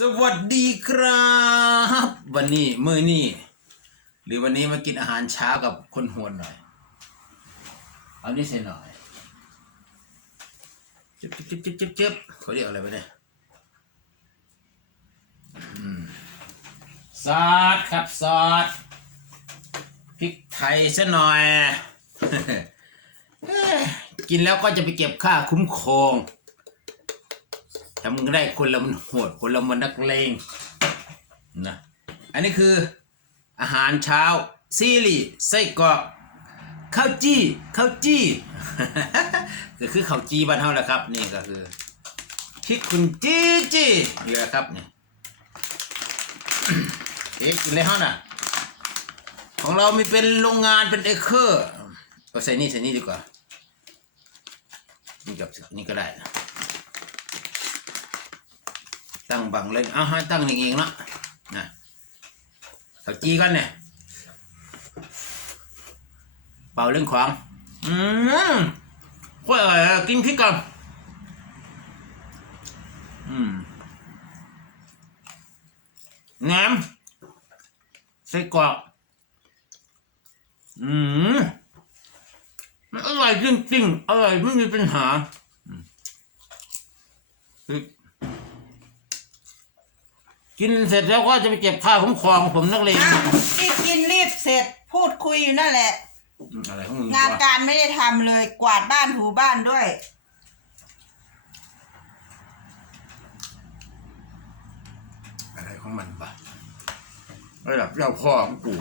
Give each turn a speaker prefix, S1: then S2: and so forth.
S1: สวัสดีครับ วันนี้มื้อนี้หรือวันนี้มากินอาหารเช้ากับคนหวนหน่อย เอานี่ใส่หน่อยจิ๊บจิบจิบจิบจิบเขาเรียกอะไรไปเนี่ยอืมซอสครับซอสพริกไทยซะหน่อย กินแล้วก็จะไปเก็บค่าคุ้มครอง ทำได้คนละมันโหดคนละมันนักเลงนะอันนี้คืออาหารเช้าซีรีส์ไส้กรอกข้าวจี้ข้าวจี้ก็คือข้าวจี้บ้านเฮาแหละครับนี่ก็คือพริกคุณจี้จี้นี่แหละครับนี่เอ๊ะกินเลยเฮาน่ะของเรามีเป็นโรงงานเป็นเอเคอร์เอาใส่นี่ใส่นี่ดีกว่านี่กับนี่ก็ได้นะ ตั้งบังเลยเอาให้ตั้งเองๆเนาะนะเขาจีกันเนี่ยเป่าเรื่องของอืมค่อยอร่อยกินพริกกันอืมแหนมไส้กรอกอืมมันอร่อยจริงๆอร่อยไม่มีปัญหาอืม กกินเสร็จแล้วก็จะไปเก็บข้าวของครองผมนักเลง
S2: อ้าวรีบกินรีบเสร็จพูดคุยอยู่นั่นแหละ
S1: อืมอะไรของมึง
S2: งาน
S1: วะ
S2: การไม่ได้ทำเลย กวาดบ้านถูบ้านด้วย
S1: อะไรของมันปะระดับเจ้าพ่อของกู